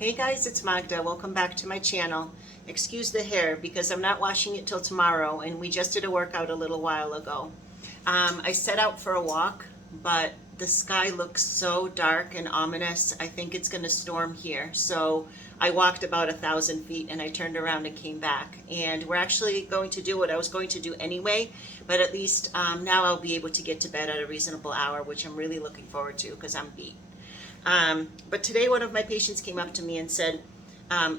Hey guys, it's Magda. Welcome back to my channel. Excuse the hair because I'm not washing it till tomorrow, and we just did a workout a little while ago. I set out for a walk, but the sky looks so dark and ominous. I think it's going to storm here. So I walked about 1,000 feet and I turned around and came back. And we're actually going to do what I was going to do anyway, but at least now I'll be able to get to bed at a reasonable hour, which I'm really looking forward to because I'm beat. But today one of my patients came up to me and said,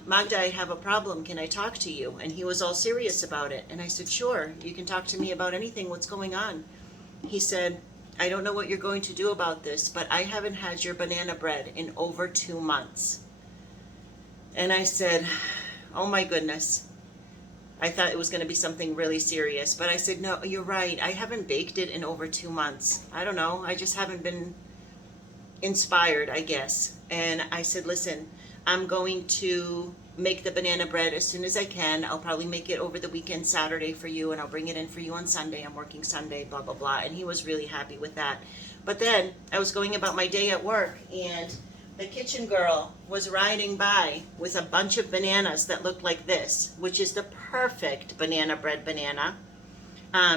Magda, I have a problem. Can I talk to you? And he was all serious about it. And I said, sure, you can talk to me about anything. What's going on? He said, I don't know what you're going to do about this, but I haven't had your banana bread in over 2 months. And I said, oh my goodness. I thought it was going to be something really serious, but I said, no, you're right. I haven't baked it in over 2 months. I don't know. I just haven't been inspired, I guess. And I said, listen, I'm going to make the banana bread as soon as I can. I'll probably make it over the weekend, Saturday for you, and I'll bring it in for you on Sunday. I'm working Sunday, blah, blah, blah. And he was really happy with that. But then I was going about my day at work, and the kitchen girl was riding by with a bunch of bananas that looked like this, which is the perfect banana bread banana.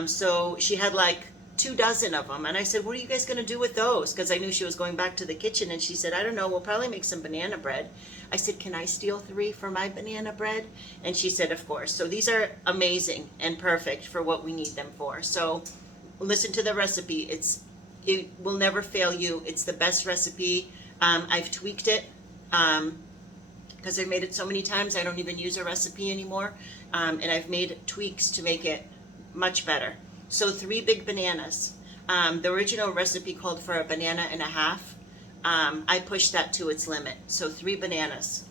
So she had like 2 dozen of them, and I said, what are you guys going to do with those? Because I knew she was going back to the kitchen, and she said, I don't know, we'll probably make some banana bread. I said, can I steal 3 for my banana bread? And she said, of course. So these are amazing and perfect for what we need them for. So listen to the recipe. It will never fail you. It's the best recipe. I've tweaked it because I've made it so many times I don't even use a recipe anymore, and I've made tweaks to make it much better. So 3 big bananas. The original recipe called for a banana and a half. I pushed that to its limit. So 3 bananas.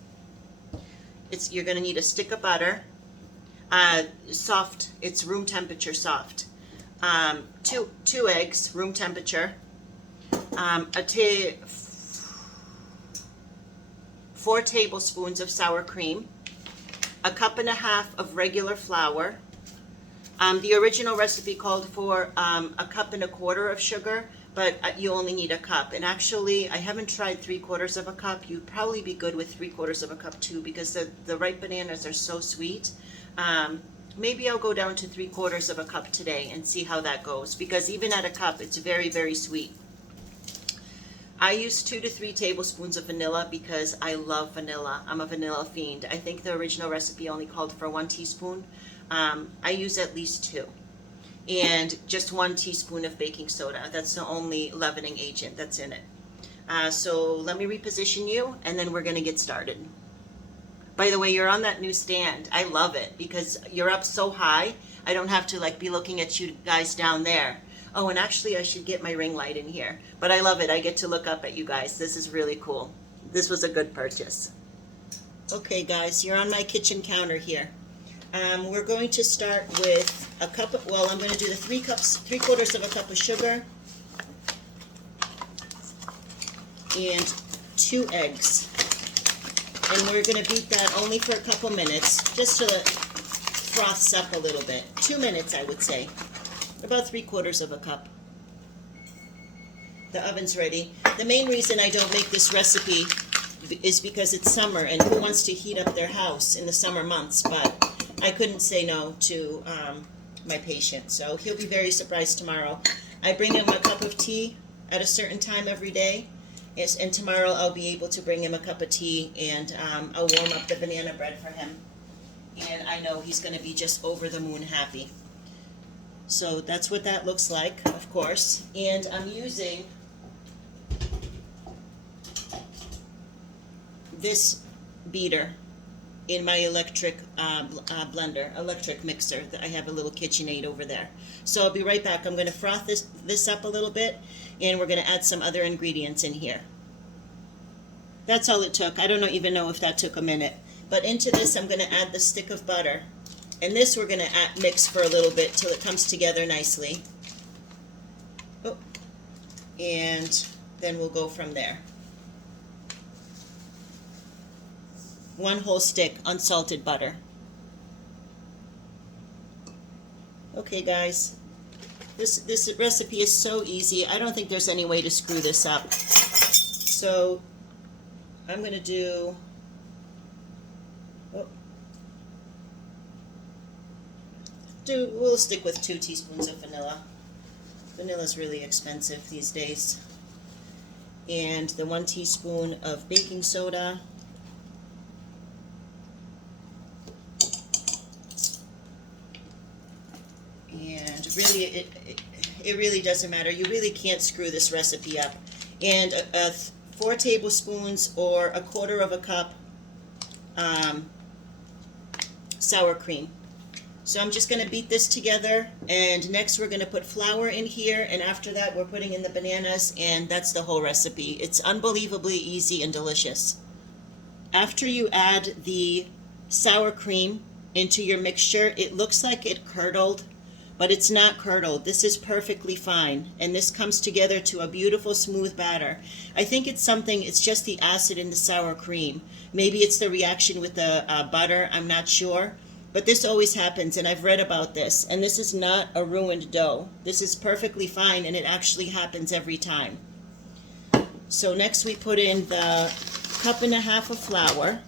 You're going to need a stick of butter. Soft. It's room temperature soft. 2 eggs, room temperature. 4 tablespoons of sour cream. 1.5 cups of regular flour. The original recipe called for 1.25 cups of sugar, but you only need 1 cup. And actually, I haven't tried 3/4 cup. You'd probably be good with 3/4 cup too, because the ripe bananas are so sweet. Maybe I'll go down to 3/4 cup today and see how that goes, because even at 1 cup, it's very, very sweet. I use 2 to 3 tablespoons of vanilla because I love vanilla. I'm a vanilla fiend. I think the original recipe only called for 1 teaspoon. I use at least 2. And just 1 teaspoon of baking soda. That's the only leavening agent that's in it. So let me reposition you, and then we're going to get started. By the way, you're on that new stand. I love it because you're up so high. I don't have to be looking at you guys down there. Oh, and actually I should get my ring light in here. But I love it. I get to look up at you guys. This is really cool. This was a good purchase. Okay, guys, you're on my kitchen counter here. We're going to start with I'm going to do the 3/4 cup of sugar and 2 eggs. And we're going to beat that only for a couple minutes, just till it froths up a little bit. 2 minutes, I would say. About 3/4 cup. The oven's ready. The main reason I don't make this recipe is because it's summer, and who wants to heat up their house in the summer months? But I couldn't say no to my patient, so he'll be very surprised tomorrow. I bring him a cup of tea at a certain time every day, and tomorrow I'll be able to bring him a cup of tea, and I'll warm up the banana bread for him. And I know he's going to be just over the moon happy. So that's what that looks like, of course. And I'm using this beater in my electric electric mixer. I have a little KitchenAid over there. So I'll be right back. I'm going to froth this up a little bit, and we're going to add some other ingredients in here. That's all it took. I don't even know if that took a minute. But into this, I'm going to add the stick of butter. And this we're going to mix for a little bit till it comes together nicely. Oh. And then we'll go from there. 1 whole stick unsalted butter. Okay, guys, this recipe is so easy. I don't think there's any way to screw this up. So I'm going to do Oh. We'll stick with 2 teaspoons of vanilla. Vanilla's really expensive these days. And the 1 teaspoon of baking soda. And really, it really doesn't matter. You really can't screw this recipe up. And 4 tablespoons or 1/4 cup sour cream. So I'm just going to beat this together, and next we're going to put flour in here, and after that we're putting in the bananas, and that's the whole recipe. It's unbelievably easy and delicious. After you add the sour cream into your mixture, it looks like it curdled, but it's not curdled. This is perfectly fine, and this comes together to a beautiful smooth batter. I think it's just the acid in the sour cream. Maybe it's the reaction with the butter, I'm not sure. But this always happens, and I've read about this, and this is not a ruined dough. This is perfectly fine, and it actually happens every time. So next we put in the 1.5 cups of flour.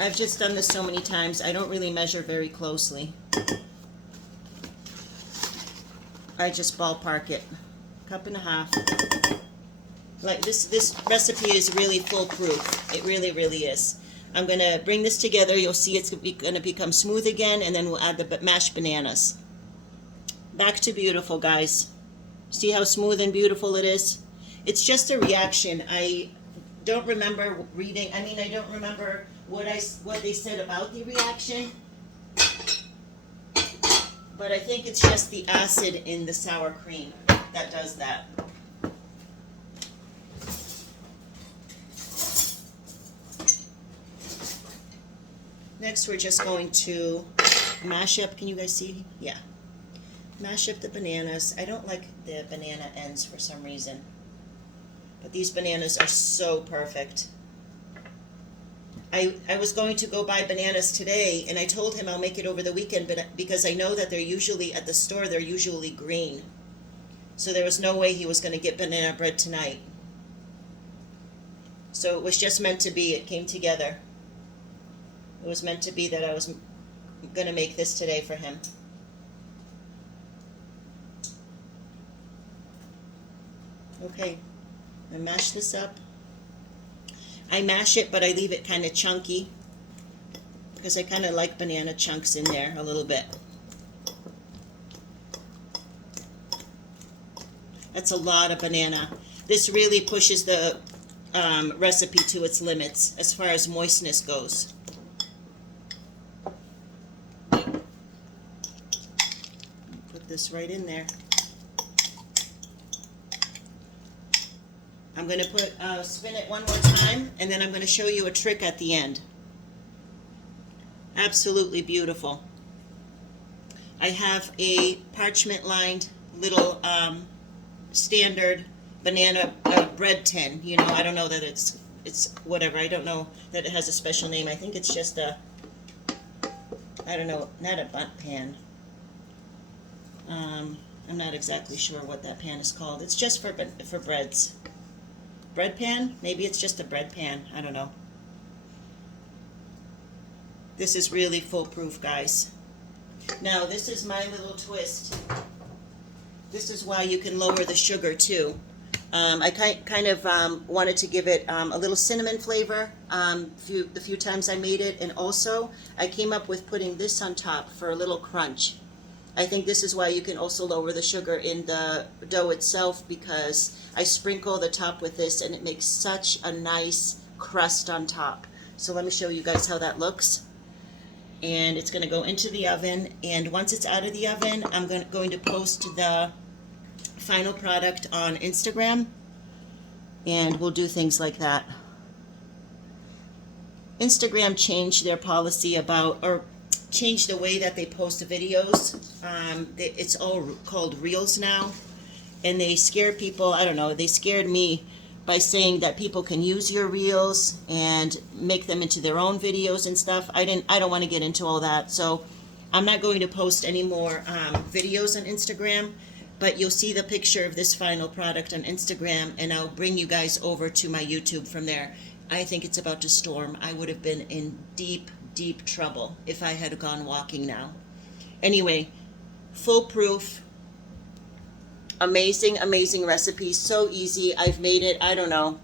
I've just done this so many times, I don't really measure very closely. I just ballpark it. 1.5 cups. Like this recipe is really foolproof. It really, really is. I'm going to bring this together. You'll see it's going to become smooth again, and then we'll add the mashed bananas. Back to beautiful, guys. See how smooth and beautiful it is? It's just a reaction. I don't remember reading. I mean, I don't remember what they said about the reaction. But I think it's just the acid in the sour cream that does that. Next, we're just going to mash up. Can you guys see? Yeah. Mash up the bananas. I don't like the banana ends for some reason. But these bananas are so perfect. I was going to go buy bananas today, and I told him I'll make it over the weekend, but because I know that they're usually, at the store, they're usually green. So there was no way he was going to get banana bread tonight. So it was just meant to be. It came together. It was meant to be that I was going to make this today for him. Okay, I mash this up. I mash it, but I leave it kind of chunky because I kind of like banana chunks in there a little bit. That's a lot of banana. This really pushes the recipe to its limits as far as moistness goes. Put this right in there. I'm going to spin it one more time, and then I'm going to show you a trick at the end. Absolutely beautiful. I have a parchment-lined little standard banana bread tin. You know, I don't know that it's whatever. I don't know that it has a special name. I think it's just a, I don't know, not a bundt pan. I'm not exactly sure what that pan is called. It's just for breads. Bread pan? Maybe it's just a bread pan. I don't know. This is really foolproof, guys. Now, this is my little twist. This is why you can lower the sugar, too. I kind of wanted to give it a little cinnamon flavor the few times I made it. And also, I came up with putting this on top for a little crunch. I think this is why you can also lower the sugar in the dough itself, because I sprinkle the top with this and it makes such a nice crust on top. So let me show you guys how that looks. And it's going to go into the oven, and once it's out of the oven, I'm going to post the final product on Instagram, and we'll do things like that. Instagram changed their policy about, or changed the way that they post videos. It's all called Reels now, and they scare people. I don't know, they scared me by saying that people can use your Reels and make them into their own videos and stuff. I don't want to get into all that, so I'm not going to post any more videos on Instagram. but you'll see the picture of this final product on Instagram, and I'll bring you guys over to my YouTube from there. I think it's about to storm. I would have been in deep, deep trouble if I had gone walking now. Anyway, foolproof, amazing, amazing recipe. So easy. I've made it, I don't know,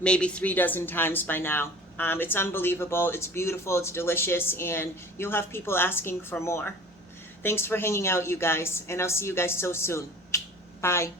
maybe 3 dozen times by now. It's unbelievable. It's beautiful. It's delicious. And you'll have people asking for more. Thanks for hanging out, you guys. And I'll see you guys so soon. Bye.